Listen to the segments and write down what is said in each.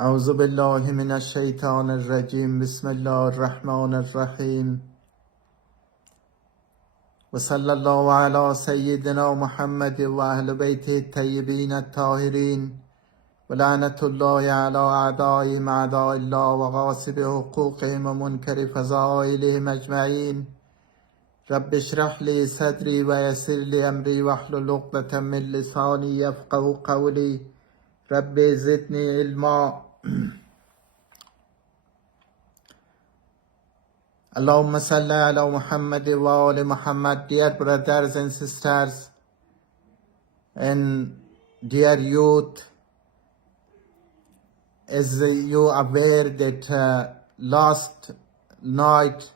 أعوذ بالله من الشيطان الرجيم بسم الله الرحمن الرحيم وصلى الله على سيدنا محمد وأهل بيته الطيبين الطاهرين ولعنة الله على أعدائهم أعداء الله وغاصب حقوقهم ومنكر فضائلهم أجمعين رب اشرح لي صدري ويسر لي أمري واحلل عقدة من لساني يفقهوا قولي رب زدني علما Allahumma salli ala Muhammad wa ali Muhammad. Dear brothers and sisters and dear youth, as you are aware that last night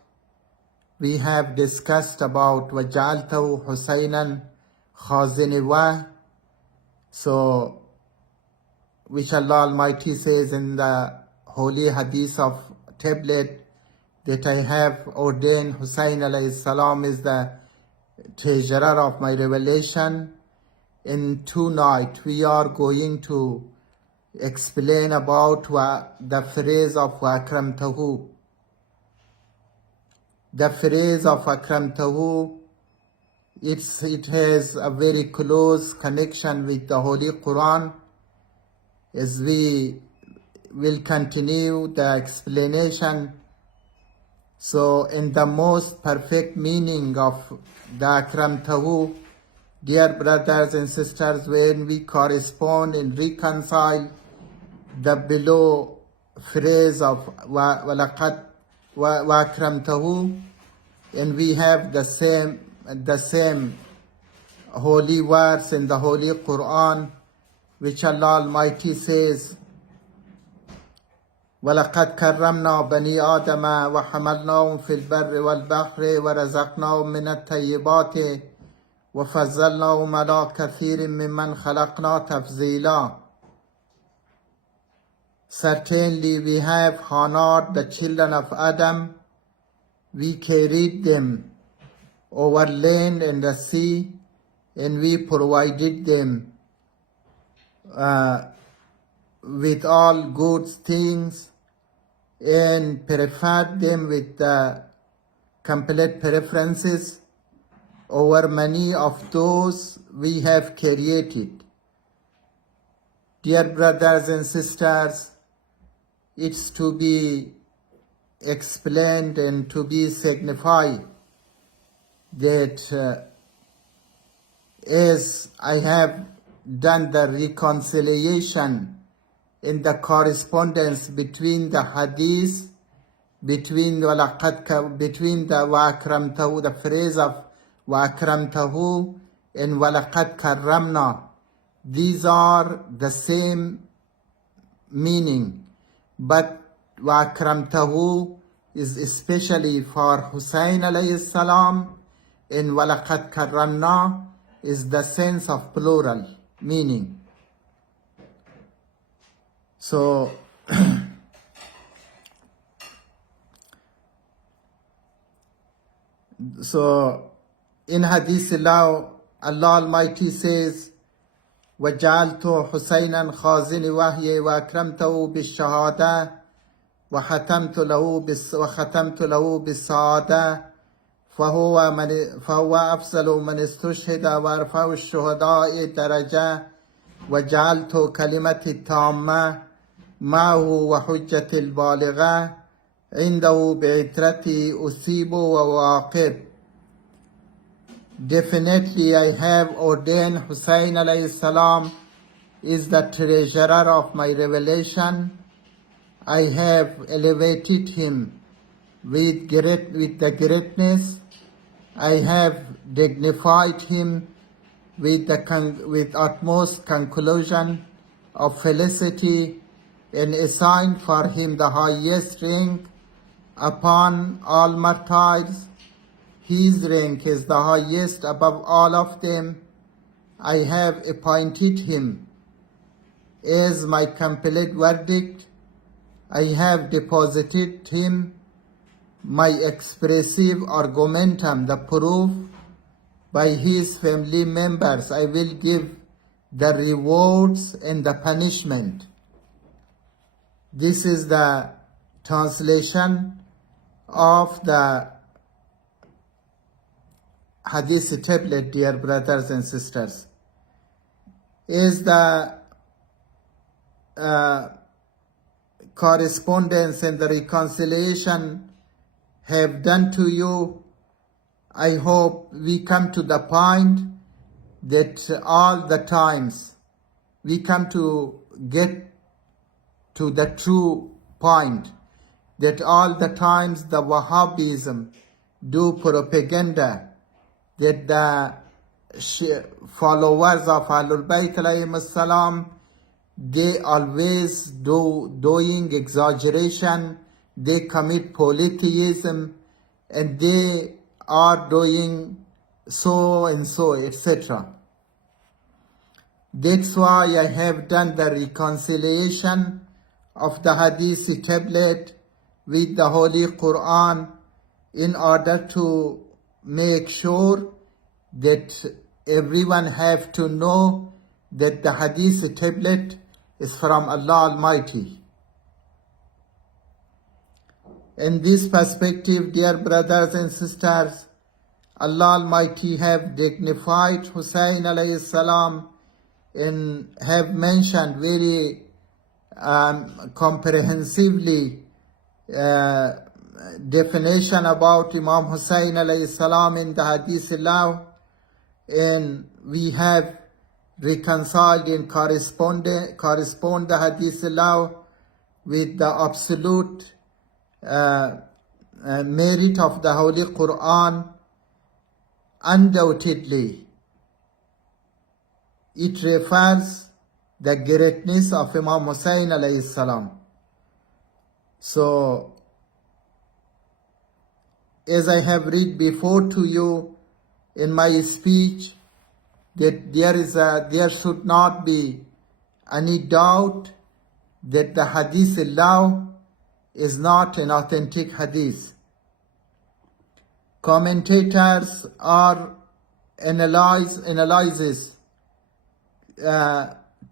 we have discussed about وَجَعَلْتَهُ حُسَيْنًا خَازِنِ So, which Allah Almighty says in the holy hadith of tablet, that I have ordained Hussain alayhi salam is the treasurer of my revelation. In tonight we are going to explain about the phrase of akramtahu. The phrase of akramtahu, it has a very close connection with the Holy Quran. As we will continue the explanation, so in the most perfect meaning of the akramtahu, dear brothers and sisters, when we correspond and reconcile the below phrase of walaqad wa akramtahu, and we have the same holy verse in the Holy Quran, which Allah Almighty says, وَلَقَدْ كَرَّمْنَا بَنِي آدَمَ وَحَمَلْنَاهُمْ فِي الْبَرِّ وَالْبَحْرِ وَرَزَقْنَاهُم مِّنَ الطَّيِّبَاتِ وَفَضَّلْنَاهُمْ عَلَىٰ كَثِيرٍ مِّمَّنْ خَلَقْنَا تَفْضِيلًا. Certainly we have honored the children of Adam. We carried them over land and the sea, and we provided them with all good things, and preferred them with the complete preferences over many of those we have created. Dear brothers and sisters, it's to be explained and to be signified that as I have done the reconciliation in the correspondence between the hadith, between the wa'akramtahu, the phrase of wa'akramtahu and walaqad karramna. These are the same meaning, but wa'akramtahu is especially for Hussain alayhi salam, and walaqad karramna is the sense of plural meaning. So, in Hadith Allah Almighty says, وَجَعَلْتُ حُسَيْنًا خَازِنِ وَحْيِ وَأَكْرَمْتَهُ بِالشَّهَادَةِ وَخَتَمْتُ لَهُ بِالسَّعَادَةِ فهو أفضل من استشهد وأرفع الشهداء درجة وجعلت كلمة التامة معه وحجة البالغة عنده بعترتي أصيب وواقب. Definitely I have ordained Hussain alayhi salam is the treasurer of my revelation. I have elevated him with the greatness. I have dignified him with utmost conclusion of felicity, and assigned for him the highest rank upon all martyrs. His rank is the highest above all of them. I have appointed him as my complete verdict. I have deposited him my expressive argumentum, the proof. By his family members I will give the rewards and the punishment. This is the translation of the Hadith tablet, dear brothers and sisters. Is the correspondence and the reconciliation have done to you. I hope we come to the point that all the times we come to get to the true point, that all the times the Wahhabism do propaganda, that the followers of Ahlul Bayt alayhim as-salam, they always doing exaggeration, they commit polytheism, and they are doing so and so, etc. That's why I have done the reconciliation of the Hadith tablet with the Holy Quran in order to make sure that everyone have to know that the Hadith tablet is from Allah Almighty. In this perspective, dear brothers and sisters, Allah Almighty have dignified Hussain alayhi salam and have mentioned very comprehensively definition about Imam Hussain alayhi salam in the Hadith Allah, and we have reconciled and correspond the Hadith Allah with the absolute merit of the Holy Quran. Undoubtedly, it refers the greatness of Imam Hussain alayhi salam. So, as I have read before to you in my speech, that there should not be any doubt that the Hadith Allah is not an authentic Hadith. Commentators are analyzes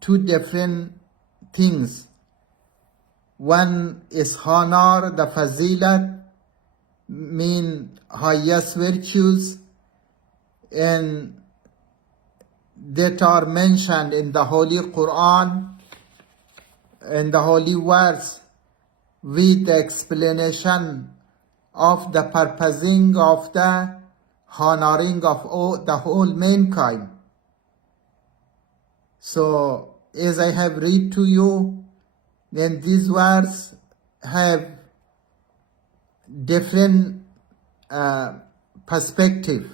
two different things. One is honor, the fazilat, mean highest virtues, and that are mentioned in the Holy Quran and the Holy Words with the explanation of the purposing of the honoring of the whole mankind. So, as I have read to you, then these words have different perspective.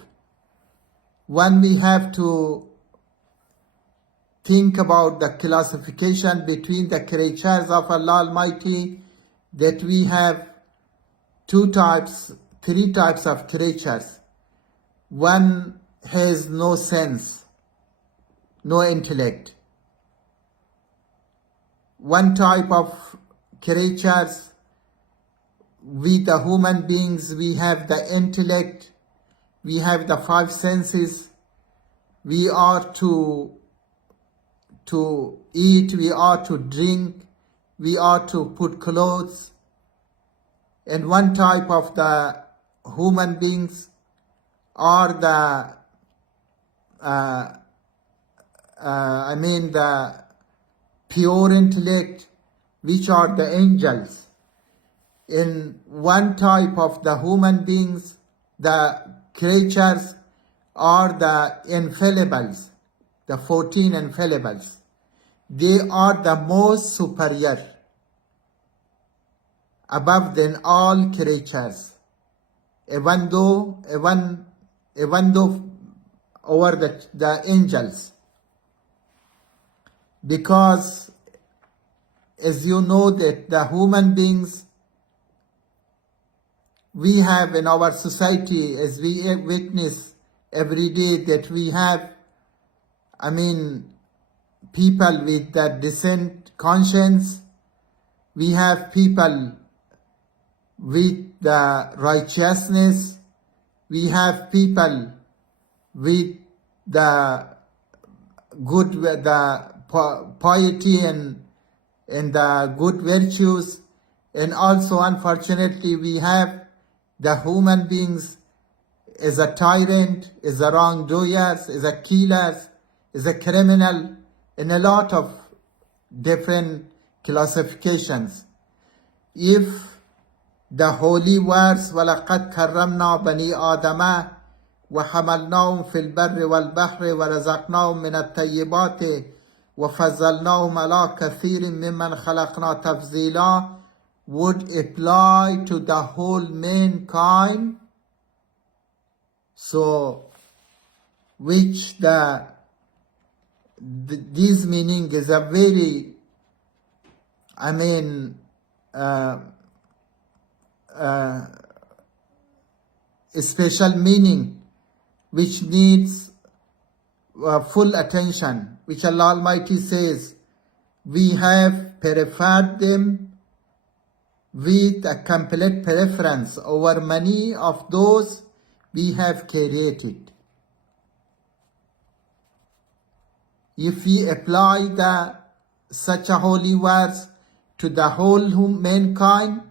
One, we have to think about the classification between the creatures of Allah Almighty, that we have three types of creatures. One has no sense, no intellect. One type of creatures, we the human beings, we have the intellect, we have the five senses, we are to eat, we are to drink, we are to put clothes. And one type of the human beings are the the pure intellect, which are the angels. In one type of the human beings, the creatures are the infallibles, the 14 infallibles. They are the most superior, above than all creatures, even though over the angels. Because as you know that the human beings, we have in our society, as we witness every day, that we have, people with the decent conscience, we have people with the righteousness, we have people with the good, the piety and and the good virtues. And also, unfortunately, we have the human beings is a tyrant, is a wrongdoers, is a killer, is a criminal, in a lot of different classifications. If the holy words وَلَقَدْ كَرَّمْنَا بَنِي آدَمَ وَحَمَلْنَاهُمْ فِي الْبَرِّ وَالْبَحْرِ وَرَزَقْنَاهُمْ مِنَ الطَّيِّبَاتِ وَفَضَّلْنَاهُمْ عَلَى كَثِيرٍ مِّمَّنْ خَلَقْنَا تَفْضِيلًا would apply to the whole mankind, so which this meaning is a very, special meaning which needs full attention, which Allah Almighty says, we have preferred them with a complete preference over many of those we have created. If we apply such a holy words to the whole mankind,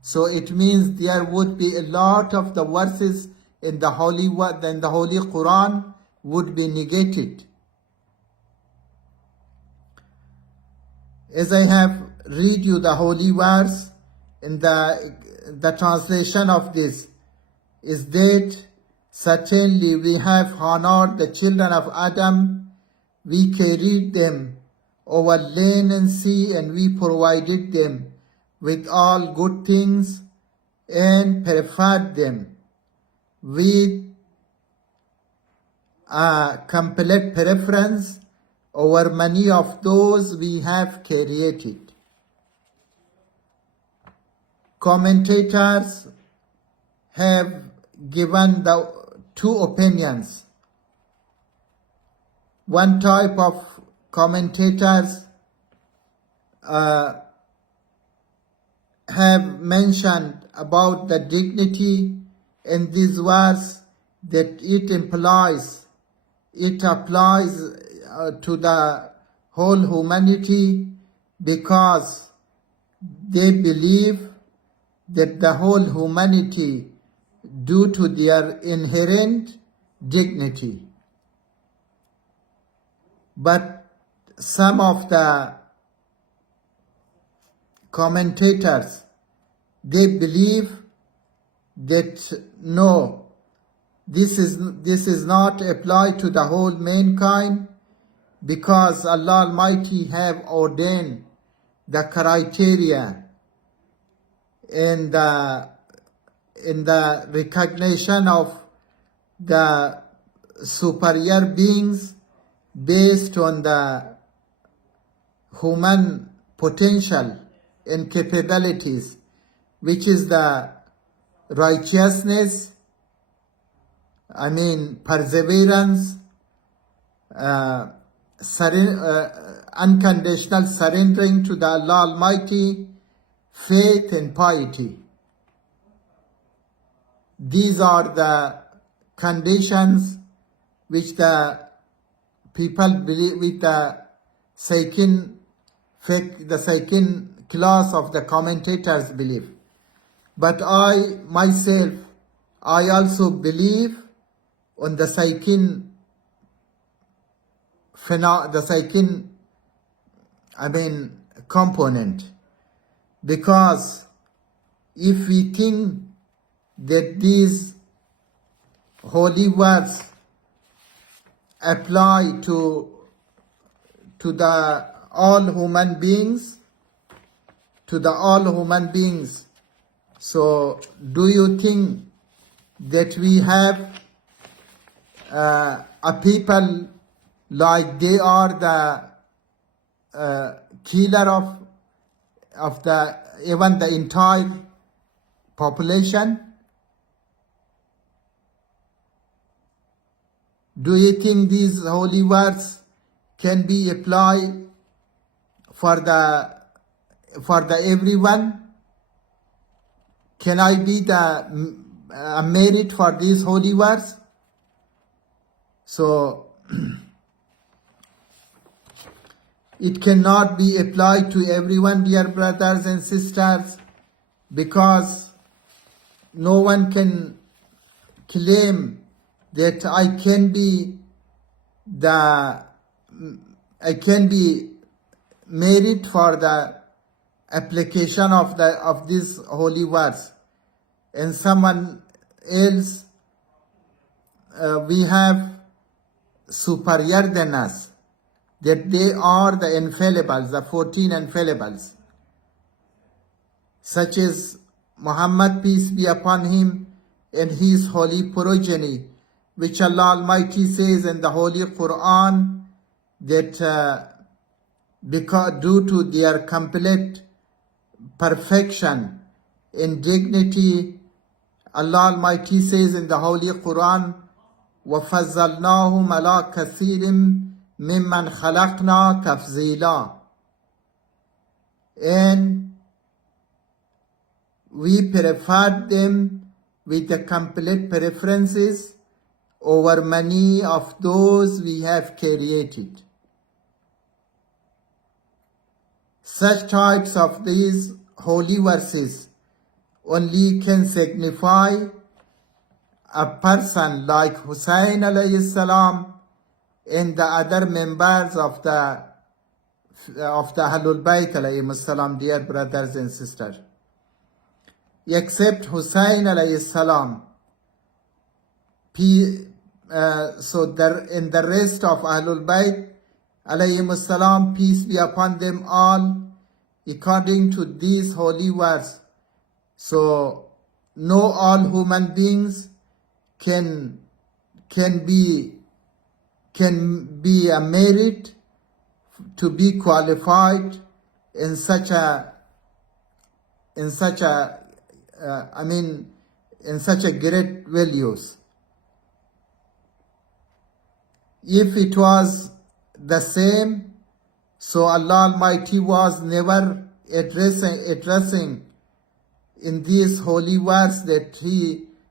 so it means there would be a lot of the verses in the holy Quran would be negated. As I have read you the holy verse, in the translation of this is that certainly we have honored the children of Adam, we carried them over land and sea, and we provided them with all good things and preferred them with a complete preference over many of those we have created. Commentators have given the two opinions. One type of commentators have mentioned about the dignity in this verse that it applies to the whole humanity, because they believe that the whole humanity, due to their inherent dignity. But some of the commentators, they believe that no, this is not applied to the whole mankind, because Allah Almighty have ordained the criteria in the recognition of the superior beings based on the human potential and capabilities, which is the righteousness, perseverance, unconditional surrendering to the Allah Almighty, faith and piety. These are the conditions which the people believe with the second class of the commentators believe. But I myself, I also believe on the second component, because if we think that these holy words apply to the all human beings, so do you think that we have a people like they are the killer of the even the entire population? Do you think these holy words can be applied for the everyone? Can I be the merit for these holy words? So It cannot be applied to everyone, dear brothers and sisters, because no one can claim that I can be merit for the application of this holy words, and someone else we have superior than us, that they are the infallibles, the 14 infallibles, such as Muhammad, peace be upon him, and his holy progeny, which Allah Almighty says in the Holy Quran that because due to their complete perfection in dignity, Allah Almighty says in the Holy Quran, وَفَضَّلْنَاهُمْ عَلَى كَثِيرٍ مِمَّنْ خَلَقْنَا تَفْضِيلًا. And we preferred them with the complete preferences over many of those we have created. Such types of these holy verses only can signify a person like Hussain alayhi salam and the other members of the Ahlul Bayt alayhi salam, dear brothers and sisters. Except Hussain alayhi salam, so in the rest of Ahlul Bayt alayhi salam, peace be upon them all, according to these holy words. So no all human beings can be a merit to be qualified in such a great values. If it was the same, so Allah Almighty was never addressing in these holy words that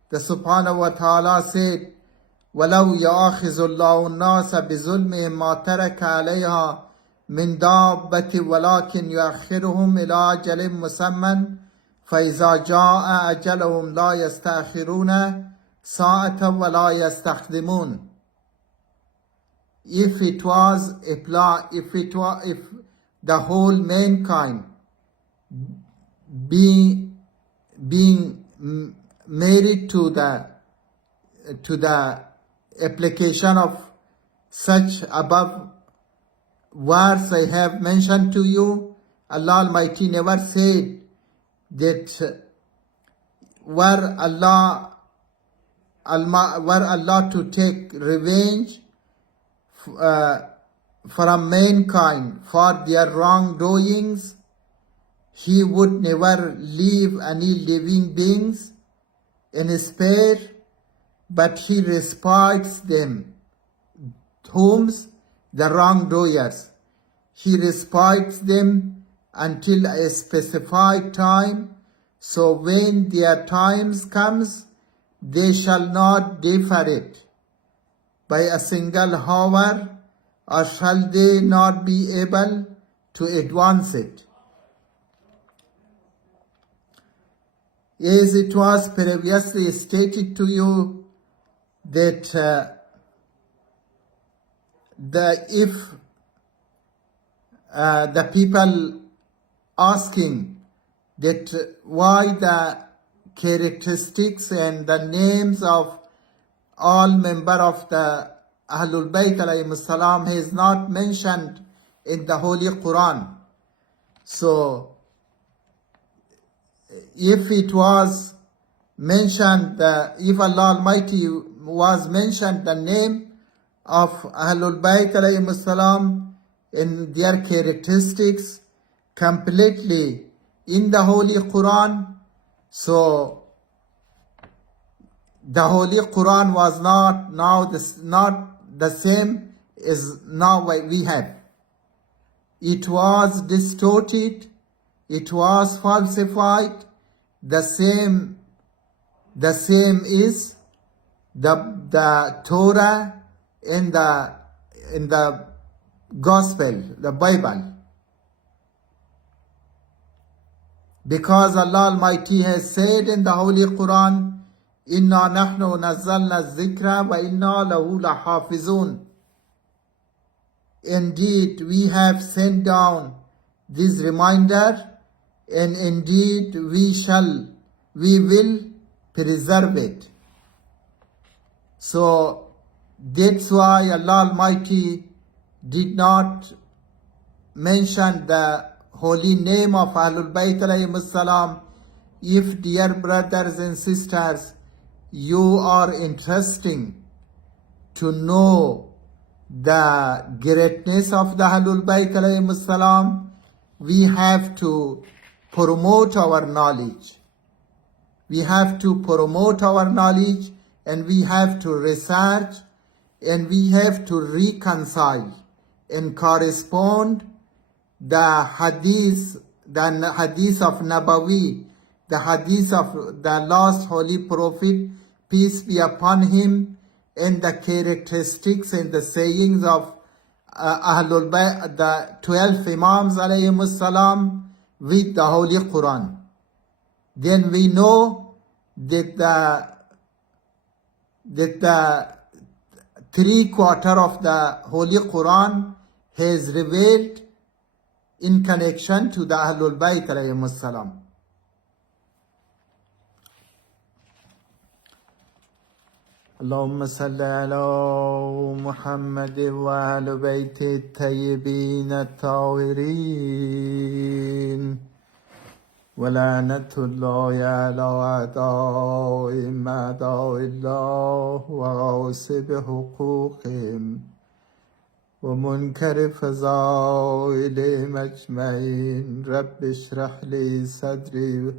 the Subhanahu wa Ta'ala said, وَلَوْ يَأْخِذُ اللَّهُ النَّاسَ بِظُلْمِهِمْ مَا تَرَكَ عَلَيْهَا مِنْ دَابَّةٍ وَلَكِنْ يُؤَخِّرُهُمْ إِلَى أَجَلٍ مُّسَمًّى فَإِذَا جَاءَ أَجَلُهُمْ لَا يَسْتَأْخِرُونَ سَاعَةً وَلَا يَسْتَقْدِمُونَ. If the whole mankind being married to the application of such above words I have mentioned to you, Allah Almighty never said that were Allah to take revenge from mankind for their wrongdoings, He would never leave any living beings in spare, but He respites them, whom's the wrongdoers. He respites them until a specified time, so when their times comes, they shall not defer it by a single hour, or shall they not be able to advance it. As it was previously stated to you that if the people asking that why the characteristics and the names of all member of the Ahlul Bayt alayhim salam is not mentioned in the Holy Quran. So if it was mentioned, if Allah Almighty was mentioned the name of Ahlul Bayt alayhim salam in their characteristics completely in the Holy Quran, so the Holy Quran was not the same as now we have. It was distorted, it was falsified. The same is the Torah in the Gospel, the Bible. Because Allah Almighty has said in the Holy Quran, Inna nahnu nazzalna zikra wa inna lahu lahafizun. Indeed, we have sent down this reminder, and indeed we will preserve it. So that's why Allah Almighty did not mention the holy name of Ahlul Bayt alayhim salam. If, dear brothers and sisters, you are interested to know the greatness of the Ahlul Bayt alayhim salam, we have to promote our knowledge. We have to promote our knowledge, and we have to research, and we have to reconcile and correspond the hadith of Nabawi, the hadith of the last holy prophet, peace be upon him, and the characteristics and the sayings of Ahlul Bayt, the 12 Imams alayhim salam, with the Holy Quran. Then we know that the 3/4 of the Holy Quran has revealed in connection to the Ahlul Bayt alayhim salam. اللهم صل على محمد وآل بيت الطيبين الطاهرين ولعنة الله على أعدائهم أعداء الله وغاصب حقوقهم ومنكر فضائلهم أجمعين. رب اشرح لي صدري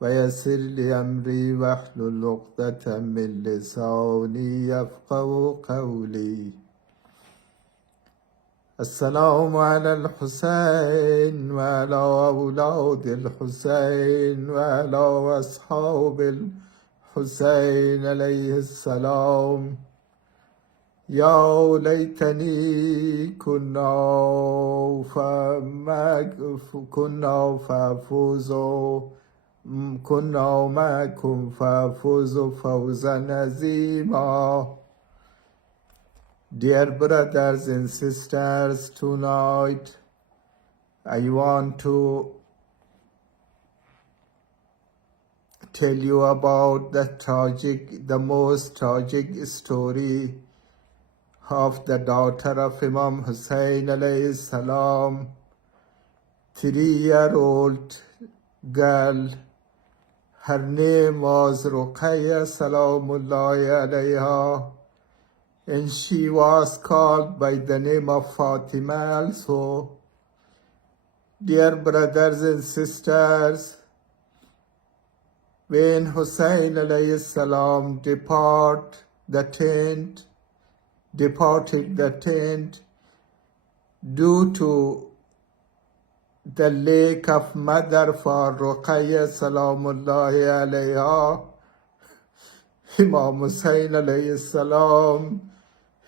ويسر لي أمري واحلل عقدة من لساني يفقهوا قولي. السلام على الحسين وعلى أولاد الحسين وعلى أصحاب الحسين عليه السلام. يا ليتني كنا معكم فافوز فوزا عظيما. Dear brothers and sisters, tonight I want to tell you about the most tragic story of the daughter of Imam Hussain alayhi salam, 3-year-old girl. Her name was Ruqayya Salamullahi alayha, and she was called by the name of Fatima also. Dear brothers and sisters, when Hussain alayhi salam departed the tent due to the lack of mother for Ruqayya Salamullahi alayha, Imam Hussain alayhi salam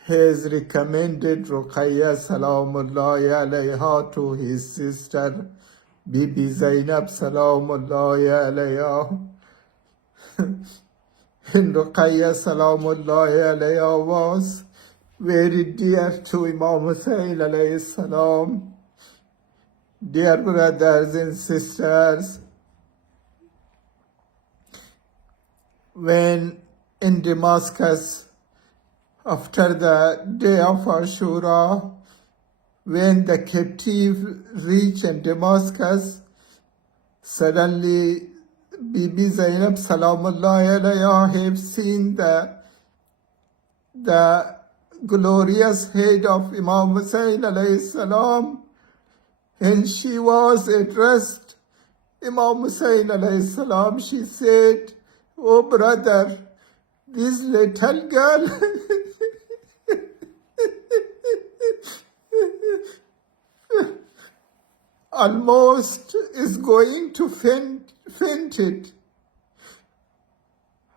has recommended Ruqayya Salamullahi alayha to his sister Bibi Zainab Salamullahi alayha. And Ruqayya Salamullahi alayha was very dear to Imam Hussain alayhi salam. Dear brothers and sisters, when in Damascus, after the day of Ashura, when the captive reached in Damascus, suddenly Bibi Zainab Salamullahi alayha have seen the glorious head of Imam Hussain alayhi salam, and she was addressed Imam Hussain alayhi salam. She said, "Oh brother, this little girl almost is going to faint it.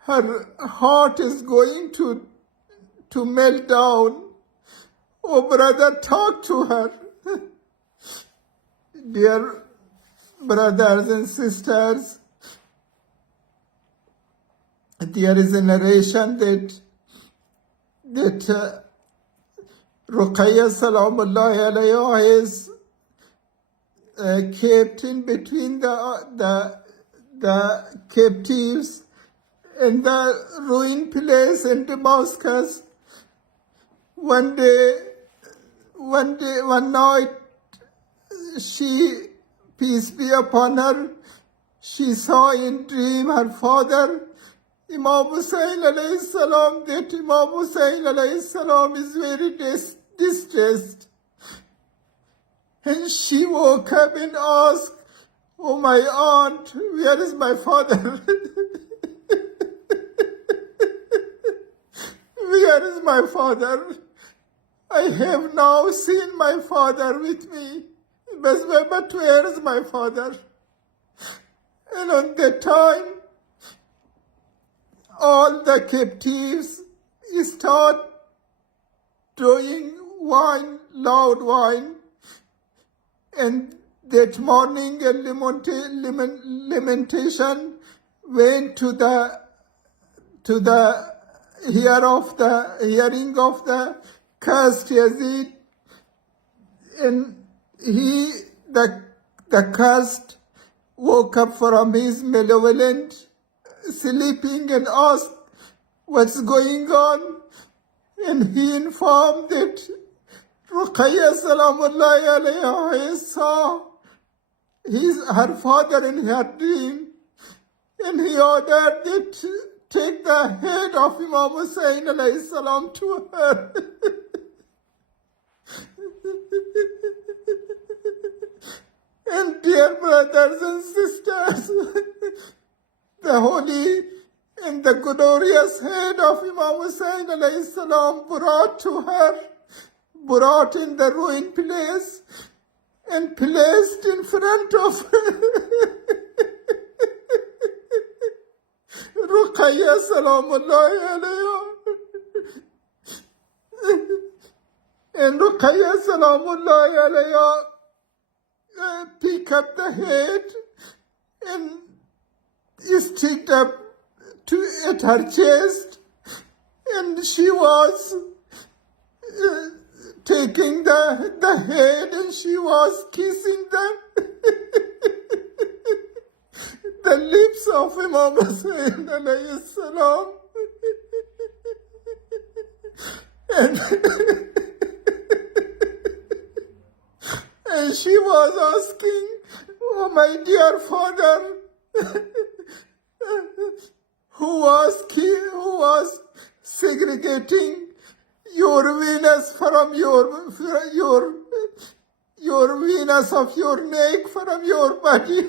Her heart is going to melt down. Oh brother, talk to her. Dear brothers and sisters, there is a narration that Ruqayya Salamullahi alayha is kept in between the captives in the ruined place in Damascus. One night, she, peace be upon her, she saw in dream her father, Imam Hussain alayhi salam, that Imam Hussain alayhi salam is very distressed. And she woke up and asked, oh my aunt, where is my father? Where is my father? I have now seen my father with me. But where is my father? And on that time, all the captives start drawing wine, loud wine. And that morning a lamentation went to the hearing of the cursed Yazid, and the cursed woke up from his malevolent sleeping and asked, what's going on? And he informed that Ruqayya Salamullahi alayha saw her father in her dream, and he ordered that take the head of Imam Hussain alayhi salam to her. And dear brothers and sisters, the holy and the glorious head of Imam Hussain alayhi salam brought in the ruined place and placed in front of Ruqayya Salamullahi alayha. And Ruqayya Salamullahi alayha pick up the head and stick up at her chest, and she was taking the head and she was kissing the lips of Imam Hussain alayhi salam. And she was asking, oh my dear father, who was segregating your Venus from your Venus of your neck from your body?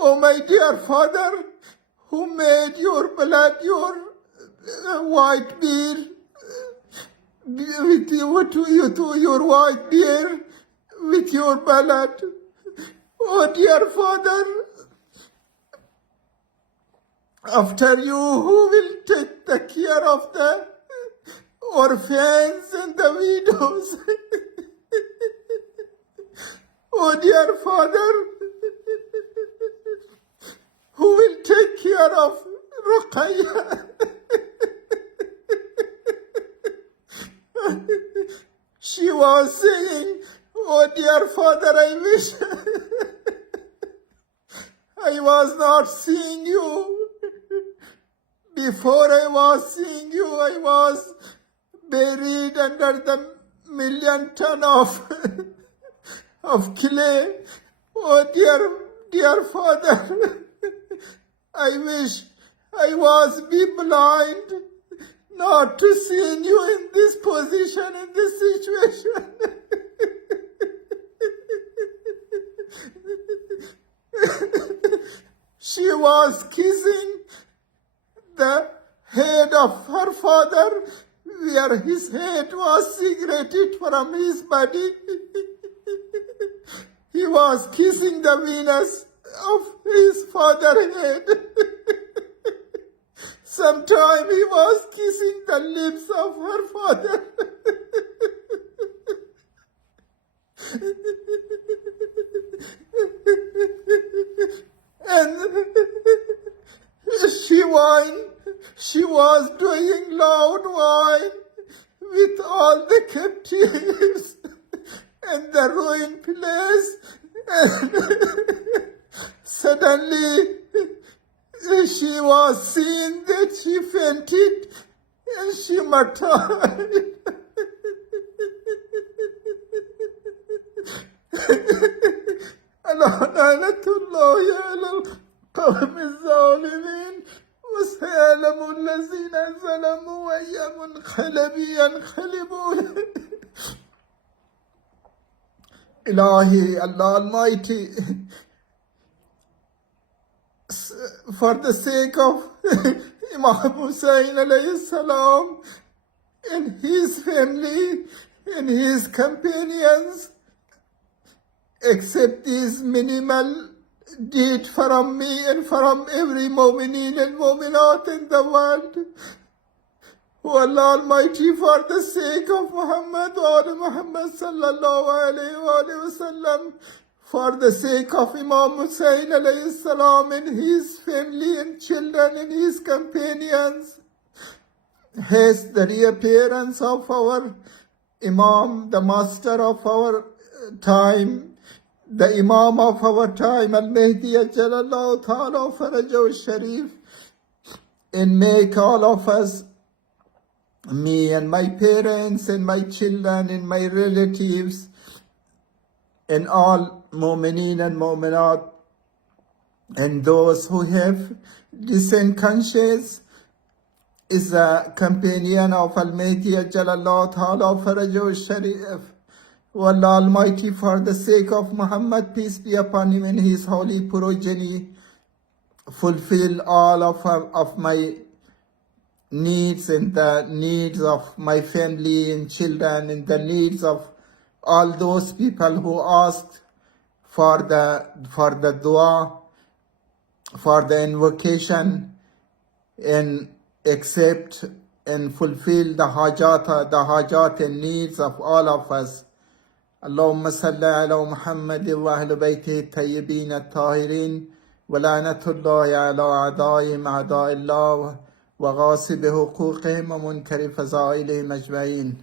Oh my dear father, who made your blood your white beard, with your white beard with your blood? Oh dear father, after you, who will take the care of the orphans and the widows? Oh dear father, who will take care of Ruqayya? She was saying, oh dear father, I wish I was not seeing you. Before I was seeing you, I was buried under the million ton of clay. Oh dear father, I wish I was be blind not to seeing you in this position, in this situation. She was kissing the head of her father, where his head was segregated from his body. He was kissing the Venus of his father's head. Sometime he was kissing the lips of her father. And she was doing loud wine with all the captives and the ruined place. And suddenly she was seen that she fainted and she murdered. لعنة الله على القوم الظالمين وسيعلم الذين ظلموا وأي منقلب ينقلبون. Ilahi, Allah Almighty, for the sake of Imam Hussain alayhi salam and his family and his companions, accept this minimal deed from me and from every mu'mineen and mu'minat in the world. O Allah Almighty, for the sake of Muhammad wa Muhammad sallallahu alayhi wa sallam, for the sake of Imam Hussain alayhi salam and his family and children and his companions, haste the reappearance of our Imam, the master of our time, the Imam of our time, Al-Mahdi Ajalallahu Ta'ala Farajahu Sharif, and make all of us, me and my parents and my children and my relatives and all mu'mineen and mu'minat and those who have decent conscience is a companion of Al-Mahdi Ajalallahu Ta'ala Farajahu Sharif. O Allah Almighty, for the sake of Muhammad, peace be upon him and his holy progeny, fulfill all of my needs and the needs of my family and children and the needs of all those people who asked for the dua, for the invocation, and accept and fulfill the hajat and needs of all of us. اللهم صل على محمد وأهل بيته الطيبين الطاهرين ولعنة الله على أعدائهم أعداء الله وغاصب حقوقهم ومنكر فضائلهم أجمعين.